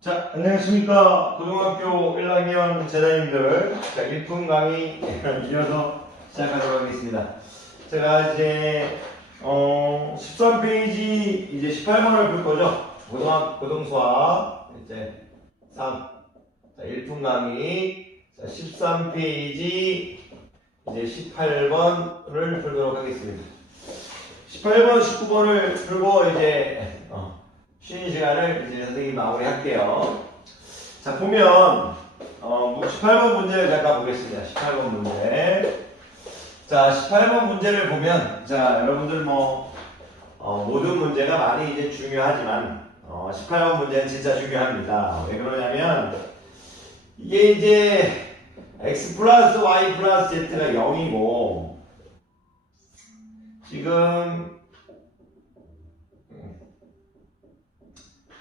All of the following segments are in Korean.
자, 안녕하십니까. 고등학교 1학년 재단님들. 자, 1분 강의 이어서 시작하도록 하겠습니다. 제가 이제 13페이지 이제 18번을 볼 거죠. 고등수학 이제 3. 자, 1분 강의. 자, 13페이지 이제 18번을 풀도록 하겠습니다. 18번, 19번을 풀고 이제 쉬는 시간을 이제 선생님이 마무리할게요. 자, 보면 18번 문제를 잠깐 보겠습니다. 18번 문제. 자, 18번 문제를 보면, 자, 여러분들 모든 문제가 많이 이제 중요하지만 18번 문제는 진짜 중요합니다. 왜 그러냐면 이게 이제 x 플러스 y 플러스 z가 0이고 지금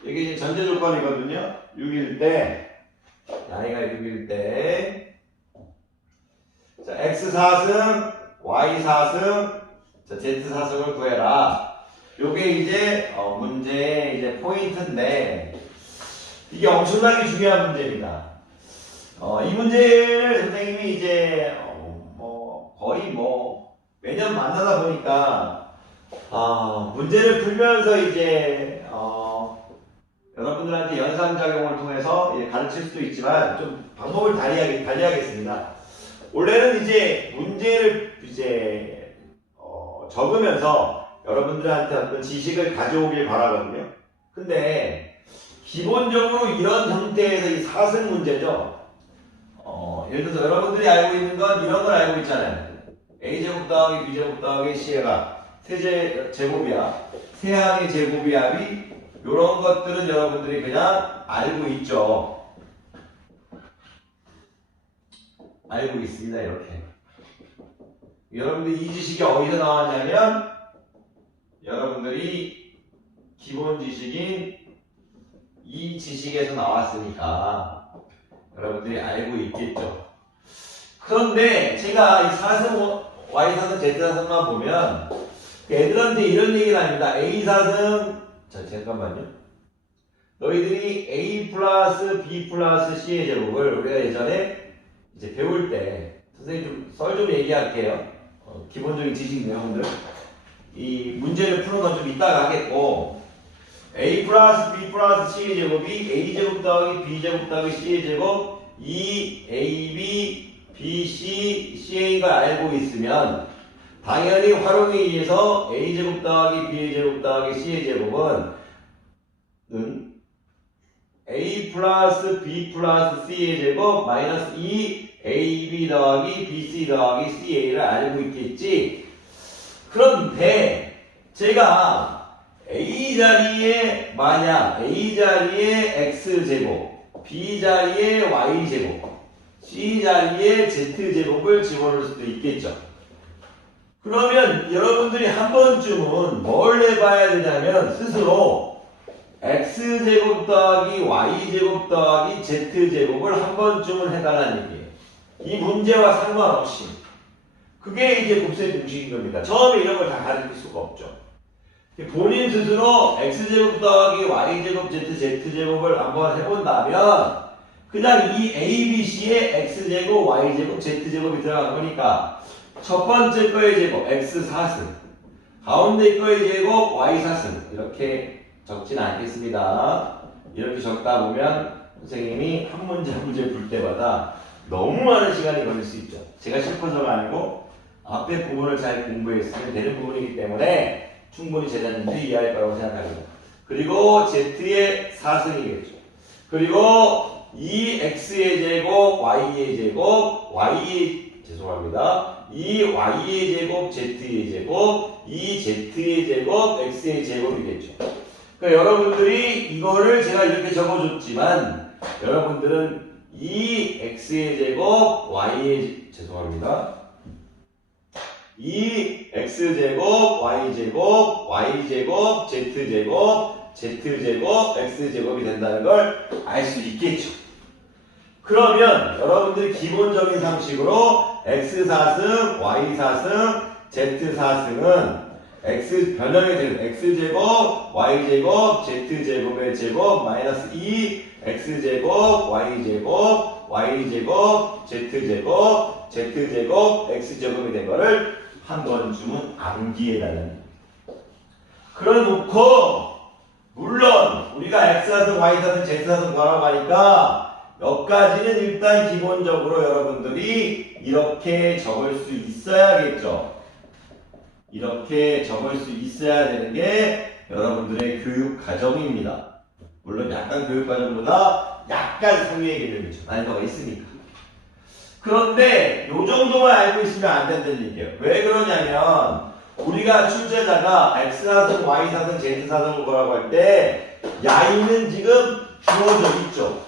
이게 이제 전제 조건이거든요. 6일 때, y가 6일 때, 자, x 4승, y 4승, 자, z 4승을 구해라. 요게 이제 문제의 이제 포인트인데 이게 엄청나게 중요한 문제입니다. 이 문제를 선생님이 이제 거의 매년 만나다 보니까 문제를 풀면서 이제 여러분들한테 연상작용을 통해서 가르칠 수도 있지만 좀 방법을 달리하겠습니다. 원래는 이제 문제를 이제 적으면서 여러분들한테 어떤 지식을 가져오길 바라거든요. 근데 기본적으로 이런 형태에서 이 사승 문제죠. 예를 들어서 여러분들이 알고 있는 건 이런 걸 알고 있잖아요. a제곱 더하기 b제곱 더하기 c가 세제곱이야. 세항의 제곱이야. 이런 것들은 여러분들이 그냥 알고 있죠. 알고 있습니다. 이렇게. 여러분들 이 지식이 어디서 나왔냐면 여러분들이 기본 지식인 이 지식에서 나왔으니까 여러분들이 알고 있겠죠. 그런데 제가 이 4승, y4승, z4승만 보면 애들한테 이런 얘기를 합니다. a4승, 자, 잠깐만요. 너희들이 a 플러스 b 플러스 c의 제곱을 우리가 예전에 이제 배울 때 선생님 썰 좀 얘기할게요. 기본적인 지식 내용들. 이 문제를 푸는 건 좀 이따가 하겠고 a 플러스 b 플러스 c의 제곱이 a 제곱 더하기 b 제곱 더하기 c의 제곱 2ab bc ca가 알고 있으면 당연히 활용에 의해서 a제곱 더하기 b제곱 더하기 c의 제곱은 a 플러스 b 플러스 c의 제곱 마이너스 2ab 더하기 bc 더하기 ca를 알고 있겠지. 그런데 제가 a 자리에 만약 a 자리에 x제곱, b 자리에 y제곱, c 자리에 z제곱을 집어넣을 수도 있겠죠. 그러면 여러분들이 한 번쯤은 뭘 해봐야 되냐면 스스로 x제곱 더하기 y제곱 더하기 z제곱을 한 번쯤은 해달라는 얘기예요. 이 문제와 상관없이. 그게 이제 곱셈 공식인 겁니다. 처음에 이런 걸 다 가르칠 수가 없죠. 본인 스스로 x제곱 더하기 y제곱 z제곱을 한번 해본다면 그냥 이 ABC에 x제곱, y제곱, z제곱이 들어간 거니까 첫 번째 거의 제곱 x 4승, 가운데 거의 제곱 y 4승 이렇게 적진 않겠습니다. 이렇게 적다 보면 선생님이 한 문제 한 문제 풀 때마다 너무 많은 시간이 걸릴 수 있죠. 제가 싶어서가 아니고 앞에 부분을 잘 공부했으면 되는 부분이기 때문에 충분히 제자님들이 이해할 거라고 생각합니다. 그리고 z의 4승이겠죠. 그리고 이 x의 제곱, y의 제곱, 죄송합니다. 이 y의 제곱, z의 제곱, 이 z의 제곱, x의 제곱이겠죠. 그러니까 여러분들이 이거를 제가 이렇게 적어줬지만 여러분들은 이 x의 제곱, 죄송합니다. 이 x제곱, y제곱, y제곱, z제곱, z제곱, x제곱이 된다는 걸 알 수 있겠죠. 그러면 여러분들이 기본적인 상식으로 x4승, y4승, z4승은 x 변형이 되는 x제곱 y제곱 z제곱의 제곱 마이너스 2 x제곱 y제곱 y제곱 z제곱 z제곱 x제곱이 된 거를 한 번쯤은 암기해달라는 거예요. 그래 놓고 물론 우리가 x사선 y사선 z사선 구하라고 하니까 여기까지는 일단 기본적으로 여러분들이 이렇게 적을 수 있어야겠죠. 이렇게 적을 수 있어야 되는 게 여러분들의 교육 과정입니다. 물론 약간 교육 과정보다 약간 상위의 개념이죠. 난이도가 있으니까. 그런데 요 정도만 알고 있으면 안 된다는 얘기예요. 왜 그러냐면 우리가 출제자가 x사선, y사선, z사선을 구하라고 할 때 야이는 지금 주어져 있죠.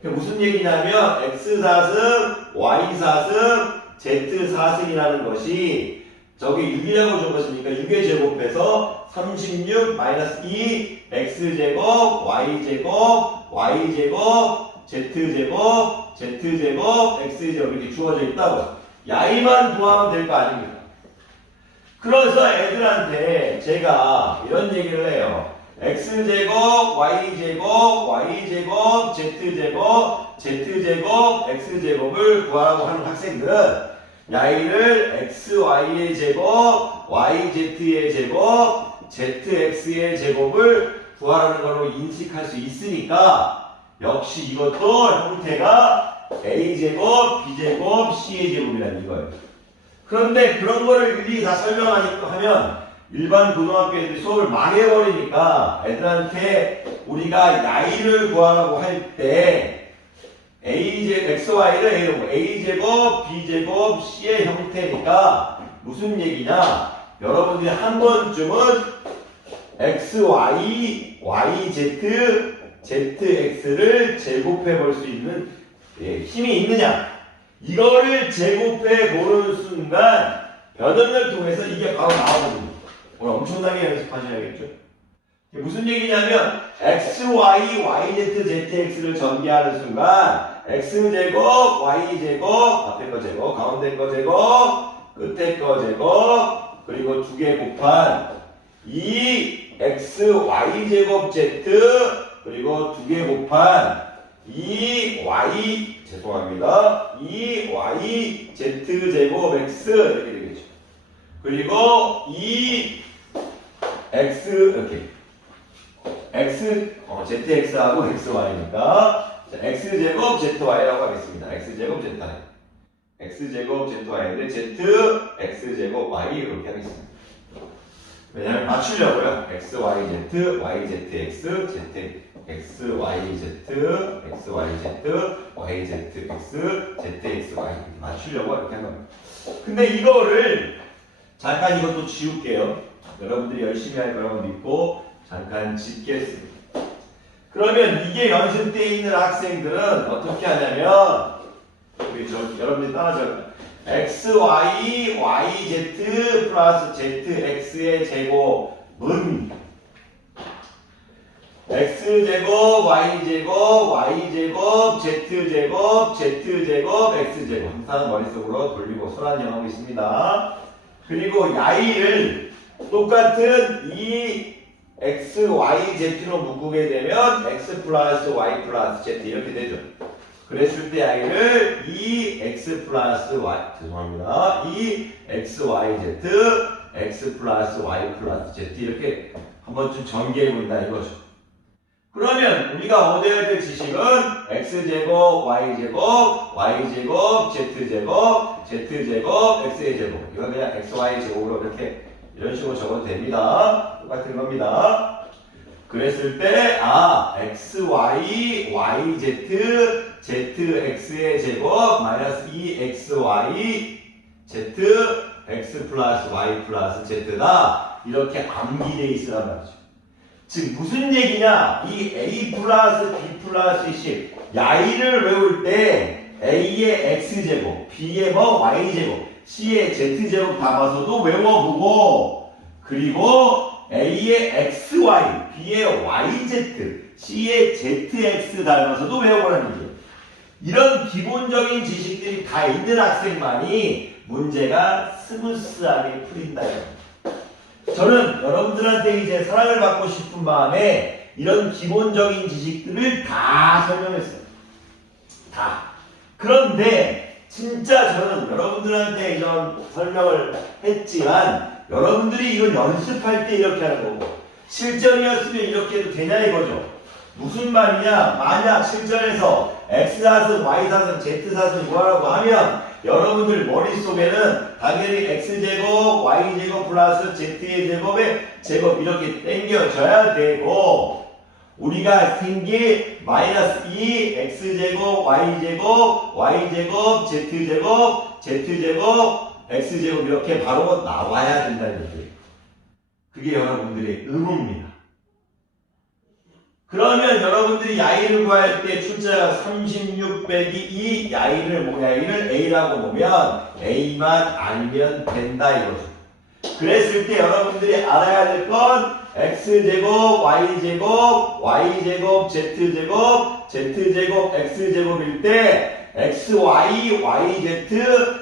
그게 무슨 얘기냐면 x사선, y사선, z사선이라는 것이 저기 6이라고 준 것이니까 6의 제곱해서 36 마이너스 2 x제곱 y제곱 y제곱 z제곱 z제곱 x제곱 이렇게 주어져 있다고. 야이만 구하면 될 거 아닙니까? 그래서 애들한테 제가 이런 얘기를 해요. x제곱 y제곱 y제곱 z제곱 z제곱 x제곱을 구하라고 하는 학생들은 야이를 xy의 제곱, yz의 제곱, zx의 제곱을 구하라는 걸로 인식할 수 있으니까 역시 이것도 형태가 a제곱, b제곱, c의 제곱이라는 이거예요. 그런데 그런 거를 일일이 다 설명하니까 하면 일반 고등학교 애들이 수업을 망해버리니까 애들한테 우리가 야이를 구하라고 할 때 xy를 a제곱, b제곱, c의 형태니까 무슨 얘기냐? 여러분들이 한 번쯤은 xy, yz, zx를 제곱해 볼 수 있는 힘이 있느냐? 이거를 제곱해 보는 순간 변형을 통해서 이게 바로 나오거든요. 오늘 엄청나게 연습하셔야겠죠? 무슨 얘기냐면 xy, yz, zx를 전개하는 순간 x제곱, y제곱, 앞에 거 제곱, 가운데 거 제곱, 끝에 거 제곱, 그리고 두 개 곱한 2xy제곱 z, 그리고 두 개 곱한 2y, 죄송합니다. 2yz제곱 x 이렇게 되겠죠. 그리고 2x 이렇게 zx하고 xy니까 x제곱 zy라고 하겠습니다. x제곱 zy x제곱 zy인데 z x제곱 y 이렇게 하겠습니다. 왜냐하면 맞추려고요. xyz yzx z xyz xyz yzx zxy 맞추려고 이렇게 한 겁니다. 근데 이거를 잠깐 이것도 지울게요. 여러분들이 열심히 할 거라고 믿고 잠깐 짓겠습니다. 그러면 이게 연습 때 있는 학생들은 어떻게 하냐면 우리 여러분들이 따라서 xy yz 플러스 zx의 제곱은 x제곱 y제곱 y제곱 z제곱 z제곱 x제곱 항상 머릿속으로 돌리고 소란형하고 있습니다. 그리고 야이를 똑같은 이 x, y, z로 묶게 되면 x 플러스 y 플러스 z 이렇게 되죠. 그랬을 때 야이를 이 x 플러스 y 죄송합니다. 이 x, y, z x 플러스 y 플러스 z 이렇게 한 번쯤 전개해 본다 이거죠. 그러면 우리가 얻어야 될 지식은 x제곱, y제곱, y제곱, z제곱, z제곱, x의 제곱. 이건 그냥 xy 제곱으로 이렇게 이런 식으로 적어도 됩니다. 똑같은 겁니다. 그랬을 때 xy, yz, zx의 제곱 마이너스 2xy, z, x 플러스 y 플러스 z다. 이렇게 암기되어 있으란 말이죠. 즉 무슨 얘기냐? 이 a 플러스 b 플러스 c 야이를 외울 때 a의 x제곱, b의 y제곱, c의 z제곱 담아서도 외워보고 그리고 a의 xy, b의 yz, c의 zx 담아서도 외워보라는 얘기예요. 이런 기본적인 지식들이 다 있는 학생만이 문제가 스무스하게 풀린다. 저는 여러분들한테 이제 사랑을 받고 싶은 마음에 이런 기본적인 지식들을 다 설명했어요. 다. 그런데 진짜 저는 여러분들한테 이런 설명을 했지만 여러분들이 이걸 연습할 때 이렇게 하는 거고 실전이었으면 이렇게 해도 되냐 이거죠. 무슨 말이냐? 만약 실전에서 X사선, Y사선, Z사선 구하라고 하면 여러분들 머릿속에는 당연히 X제곱, Y제곱 플러스 Z의 제곱의 제곱 이렇게 땡겨져야 되고 우리가 생길 마이너스 2 X제곱, Y제곱, Y제곱, Z제곱, Z제곱, X제곱 이렇게 바로 나와야 된다는 얘기예요. 그게 여러분들의 의무입니다. 그러면 여러분들이 야이를 구할 때 출제가 36 빼기 2 야이를 A라고 보면 A만 알면 된다 이거죠. 그랬을 때 여러분들이 알아야 될 건 X제곱, Y제곱, Y제곱, Z제곱, Z제곱, X제곱일 때 XY, YZ,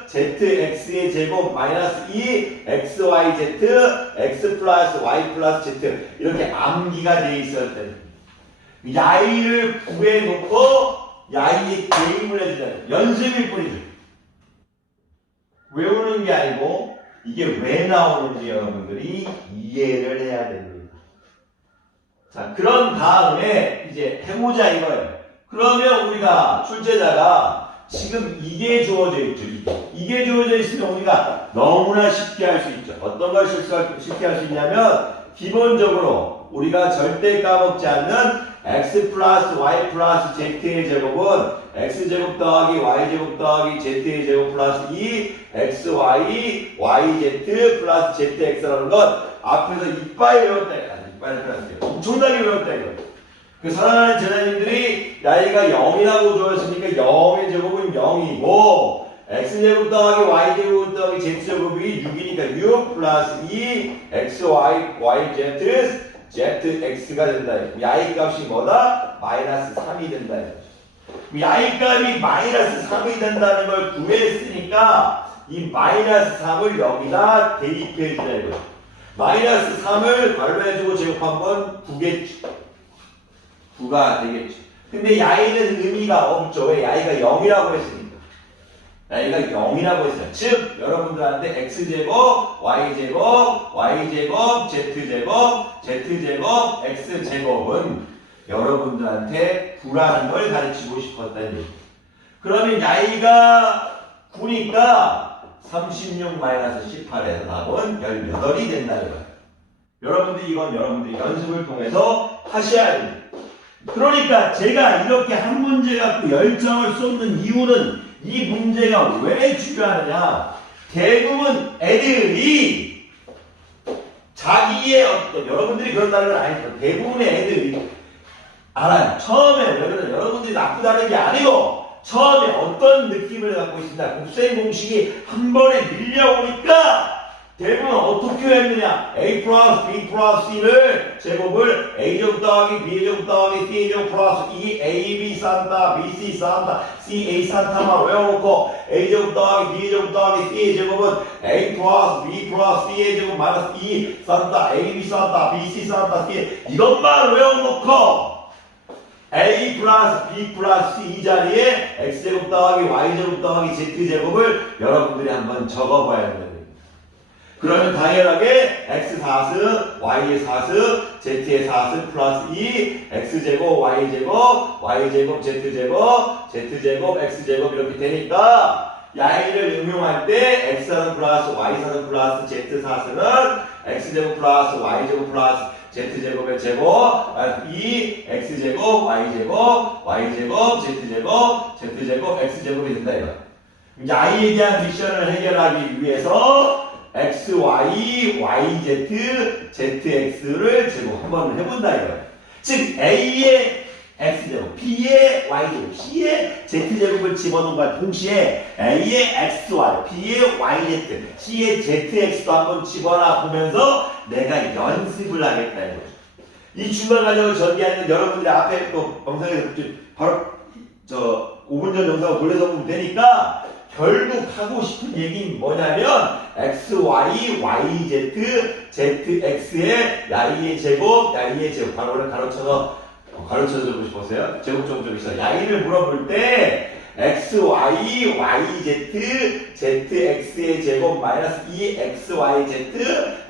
ZX의 제곱 마이너스 2 XYZ, X 플러스 Y 플러스 Z 이렇게 암기가 되어 있어야 됩니다. 야이를 구해놓고 야이의 게임을 해주잖아요. 연습일 뿐이죠. 외우는 게 아니고 이게 왜 나오는지 여러분들이 이해를 해야 됩니다. 자, 그런 다음에 이제 해보자 이거예요. 그러면 우리가 출제자가 지금 이게 주어져 있죠. 이게 주어져 있으면 우리가 너무나 쉽게 할 수 있죠. 어떤 걸 쉽게 할 수 있냐면 기본적으로 우리가 절대 까먹지 않는 x 플러스 y 플러스 z의 제곱은 x제곱 더하기 y제곱 더하기 z의 제곱 플러스 2 xy yz 플러스 zx라는 건 앞에서 이빨 외웠다. 이빨 외웠어요. 엄청나게 외웠다 이거. 그 사랑하는 제자님들이 나이가 0이라고 주었으니까 0의 제곱은 0이고 x제곱 더하기 y제곱 더하기 z제곱이 6이니까 6 플러스 2 xy yz zx가 된다. 야이 값이 뭐다? 마이너스 3이 된다. 야이 값이 마이너스 3이 된다는 걸 구했으니까 이 마이너스 3을 여기다 대입해 주자 이거죠. 마이너스 3을 괄호해주고 제곱하면 9겠죠. 9가 되겠죠. 근데 야이는 의미가 없죠. 왜? 야이가 0이라고 했으니까. 야이가 0이라고 했어요. 즉 여러분들한테 x제곱, y제곱, y제곱, z제곱, z제곱, x제곱은 여러분들한테 9라는 걸 가르치고 싶었다는 얘기죠. 그러면 야이가 9니까 36-18에서 답은 18이 된다는 거예요. 여러분들이 이건 여러분들이 연습을 통해서 하셔야 됩니다. 그러니까 제가 이렇게 한 문제 갖고 열정을 쏟는 이유는 이 문제가 왜 중요하느냐. 대부분 애들이 자기의 어떤 여러분들이 그런다는 건 아니죠. 대부분의 애들이 알아요. 처음에 여러분들이 나쁘다는 게 아니고 처음에 어떤 느낌을 갖고 있습니다. 곱셈 공식이 한 번에 밀려오니까 대부분 어떻게 했느냐. A 플러스 B 플러스 C를 제곱을 A제곱 더하기 B제곱 더하기 C제곱 플러스 2AB 산타 BC 산타 CA 산타만 외워놓고 A제곱 더하기 B제곱 더하기 C의 제곱은 A 플러스 B 플러스 C의 제곱 마이너스 2 산타 AB 산타 BC 산타 C 이것만 외워놓고 A 플러스 B 플러스 C 이 자리에 X제곱 더하기 Y제곱 더하기 Z제곱을 여러분들이 한번 적어봐야 됩니다. 그러면 당연하게 x 사스, y의 사스, z의 사스 플러스 2, x제곱, y제곱, y제곱, z제곱, z제곱, x제곱 이렇게 되니까 야이를 응용할 때 x사선 플러스 y사선 플러스 z사선은 x제곱 플러스 y제곱 플러스 z제곱의 제곱 2, x제곱, y제곱, y제곱, z제곱, z제곱, x제곱이 된다 이거. 야이에 대한 미션을 해결하기 위해서 x, y, y, z, zx를 제곱 한번 해본다 이거예요. 즉 A의 x제곱, B의 y제곱, C의 z제곱을 집어넣은과 동시에 A의 xy, B의 yz, C의 zx도 한번 집어넣어 보면서 내가 연습을 하겠다 이거죠. 이 중간 과정을 전개하는 여러분들이 앞에 또 영상에서 바로 5분 전 영상을 돌려서 보면 되니까 결국 하고 싶은 얘기는 뭐냐면 x, y, y, z, z, x의 야이의 제곱, 야이의 제곱. 바로 가로쳐서 주고 싶었어요. 제곱 좀 있어. 야이를 물어볼 때 x, y, y, z, z, x의 제곱 마이너스 2 x, y, z,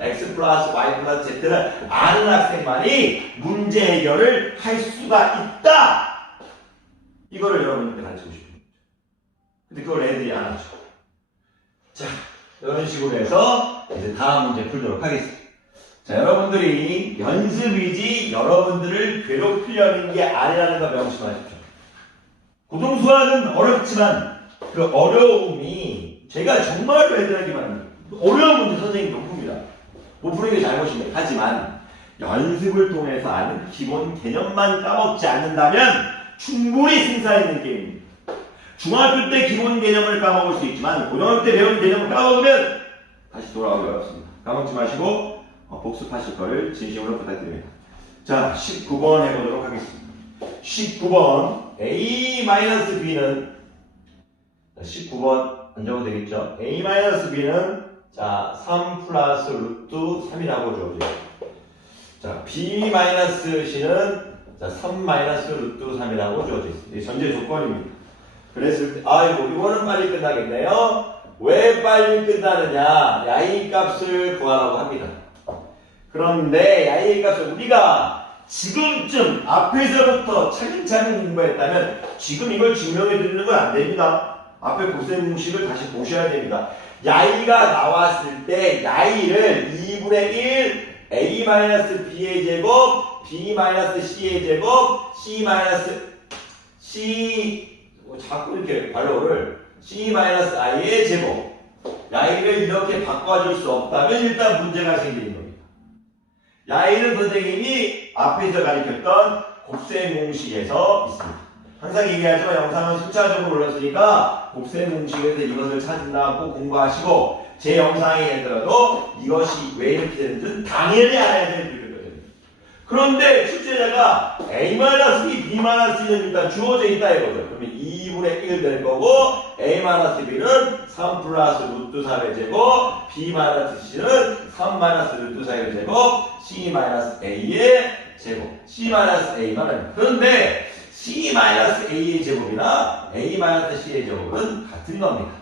x 플러스 y 플러스 z를 아는 학생만이 문제 해결을 할 수가 있다. 이거를 여러분한테 가르치고 싶어요. 근데 그걸 애들이 안 하죠. 자, 이런 식으로 해서 이제 다음 문제 풀도록 하겠습니다. 자, 여러분들이 연습이지 여러분들을 괴롭히려는 게 아니라는 거 명심하십시오. 고등수학은 어렵지만 그 어려움이 제가 정말로 애들에게만 어려운 문제 선생님이 못 풉니다. 못 푸는 게 잘못입니다. 하지만 연습을 통해서 아는 기본 개념만 까먹지 않는다면 충분히 승산 있는 게임입니다. 중학교 때 기본 개념을 까먹을 수 있지만 고등학교 때 배운 개념을 까먹으면 다시 돌아오기 어렵습니다. 까먹지 마시고 복습하실 걸 진심으로 부탁드립니다. 자, 19번 해보도록 하겠습니다. 19번 a-b는 19번 안 적어도 되겠죠? a-b는 자 3 플러스 루트 3이라고 주어져요. 자 b-c는 자 3 마이너스 루트 3이라고 주어져 있습니다. 이게 전제 조건입니다. 그랬을 때 아이고 이거는 빨리 끝나겠네요. 왜 빨리 끝나느냐? 야이 값을 구하라고 합니다. 그런데 야이 값을 우리가 지금쯤 앞에서부터 차근차근 공부했다면 지금 이걸 증명해 드리는 건 안 됩니다. 앞에 곱셈 공식을 다시 보셔야 됩니다. 야이가 나왔을 때 야이를 2분의 1 a-b의 제곱 b-c의 제곱 c 자꾸 이렇게 발로를 c-i의 제곱 야이를 이렇게 바꿔줄 수 없다면 일단 문제가 생기는 겁니다. 야이는 선생님이 앞에서 가르쳤던 곱셈 공식에서 있습니다. 항상 얘기하지만 영상은 순차적으로 올렸으니까 곱셈 공식에서 이것을 찾는다고 공부하시고 제 영상에 들어도 이것이 왜 이렇게 되는지는 당연히 알아야 되는 거예요. 그런데 출제자가 a-b, b-c는 일단 주어져 있다 이거죠. 그러면 2분의 1 될 거고 a-b는 3 플러스 루트 3의 제곱 b-c는 3 마이너스 루트 4의 제곱 c-a의 제곱 c-a만 그런데 c-a의 제곱이나 a-c의 제곱은 같은 겁니다.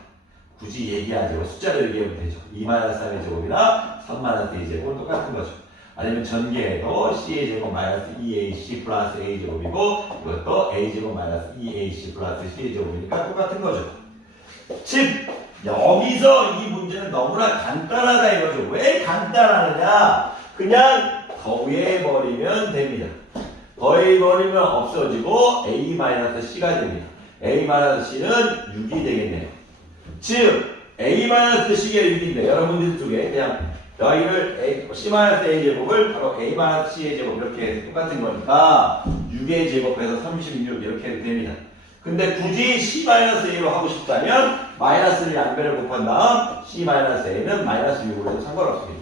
굳이 얘기하지 말고 숫자로 얘기하면 되죠. 2-3의 제곱이나 3-a의 제곱은 똑같은 거죠. 아니면 전개해도 c의 제곱 마이너스 2ac 플러스 a 제곱이고 이것도 a 제곱 마이너스 2ac 플러스 c의 제곱이니까 똑같은 거죠. 즉 여기서 이 문제는 너무나 간단하다 이거죠. 왜 간단하느냐? 그냥 더해버리면 됩니다. 더해버리면 없어지고 a-c가 됩니다. a-c는 6이 되겠네요. 즉 a-c가 6인데 여러분들 쪽에 그냥 여기를 c-a 제곱을 바로 a-c의 제곱 이렇게 해서 똑같은 거니까 6의 제곱해서 36 이렇게 해도 됩니다. 근데 굳이 c-a로 하고 싶다면 마이너스를 양변을 곱한 다음 c-a는 마이너스 6으로 해도 상관없습니다.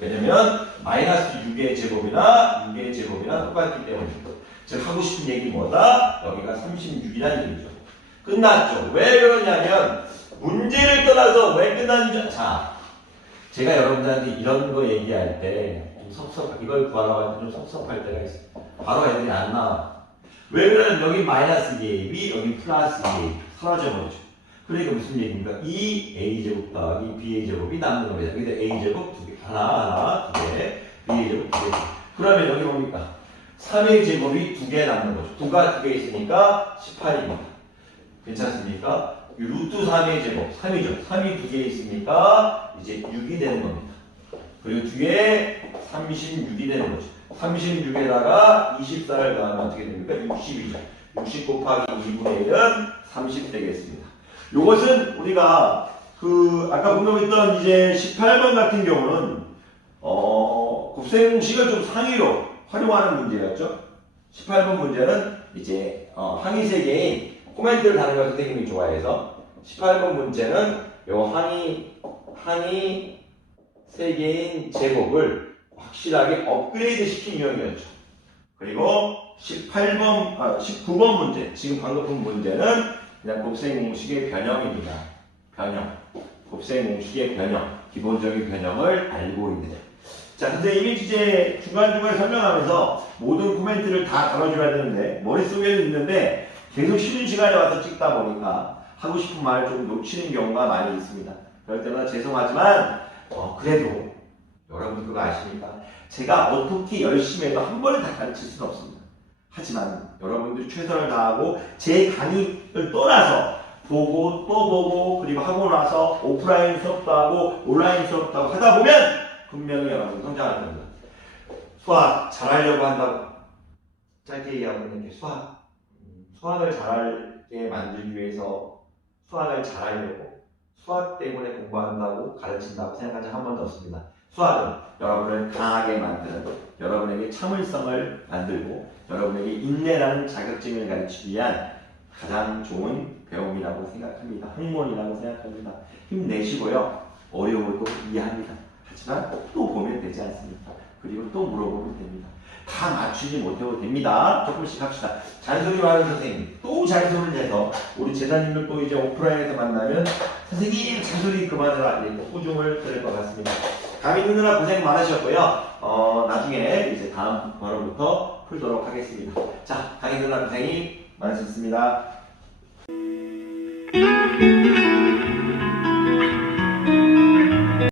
왜냐면 마이너스 6의 제곱이나 6의 제곱이나 똑같기 때문입니다. 즉 하고 싶은 얘기 뭐다? 여기가 36이라는 얘기죠. 끝났죠. 왜 그러냐면 문제를 떠나서 왜 끝났는지 자 제가 여러분들한테 이런 거 얘기할 때 좀 이걸 구하라고 할 때 좀 섭섭할 때가 있어요. 바로 애들이 안 나와. 왜 그러냐면 여기 마이너스 2ab 여기 플러스 2ab 사라져버리죠. 그러니까 무슨 얘기입니까? 2a제곱 더하기 ba제곱이 남는 겁니다. 근데 a제곱 두 개, 하나, 두 개, ba제곱 두 개. 그러면 여기 뭡니까? 3의 제곱이 두 개 남는 거죠. 두가 두 개 있으니까 18입니다. 괜찮습니까? 루트 3의 제곱, 3이죠. 3이 두 개 있으니까 이제 6이 되는 겁니다. 그리고 뒤에 36이 되는 거죠. 36에다가 24를 더하면 어떻게 됩니까? 60이죠. 60 곱하기 2분의 1은 30 되겠습니다. 요것은 우리가 아까 분석했던 이제 18번 같은 경우는 곱셈 공식을 좀 상위로 활용하는 문제였죠. 18번 문제는 이제 항이 세 개인 코멘트를 다는 걸 선생님이 좋아해서 18번 문제는 요 항이 세 개인 제곱을 확실하게 업그레이드 시킨 유형이었죠. 그리고 19번 문제, 지금 방금 본 문제는 그냥 곱셈 공식의 변형입니다. 변형, 곱셈 공식의 변형, 기본적인 변형을 알고 있는. 자, 선생님이 주제 중간중간 설명하면서 모든 코멘트를 다 달아줘야 되는데 머릿속에는 있는데 계속 쉬는 시간에 와서 찍다 보니까 하고 싶은 말을 좀 놓치는 경우가 많이 있습니다. 그럴 때마다 죄송하지만 그래도 여러분 그거 아십니까? 제가 어떻게 열심히 해도 한 번에 다 가르칠 수는 없습니다. 하지만 여러분들이 최선을 다하고 제 강의를 떠나서 보고 또 보고 그리고 하고 나서 오프라인 수업도 하고 온라인 수업도 하고 하다 보면 분명히 여러분 성장할 겁니다. 수학 잘하려고 한다고 짧게 얘기하고 있는 게 수학을 잘하게 만들기 위해서 수학을 잘하려고 수학 때문에 공부한다고 가르친다고 생각한 적 한 번도 없습니다. 수학은 여러분을 강하게 만드는, 여러분에게 참을성을 만들고 여러분에게 인내라는 자격증을 가르치기 위한 가장 좋은 배움이라고 생각합니다. 학문이라고 생각합니다. 힘내시고요. 어려워도 이해합니다. 하지만 또 보면 되지 않습니까? 그리고 또 물어보면 됩니다. 다 맞추지 못해도 됩니다. 조금씩 합시다. 잔소리로 하는 선생님 또 잔소리를 해서 우리 제자님들 또 이제 오프라인에서 만나면 선생님 잔소리 그만해라 이렇게 꾸중을 들을 것 같습니다. 강의 듣느라 고생 많으셨고요. 나중에 이제 다음 번호부터 풀도록 하겠습니다. 자, 강의 듣느라 고생이 많으셨습니다.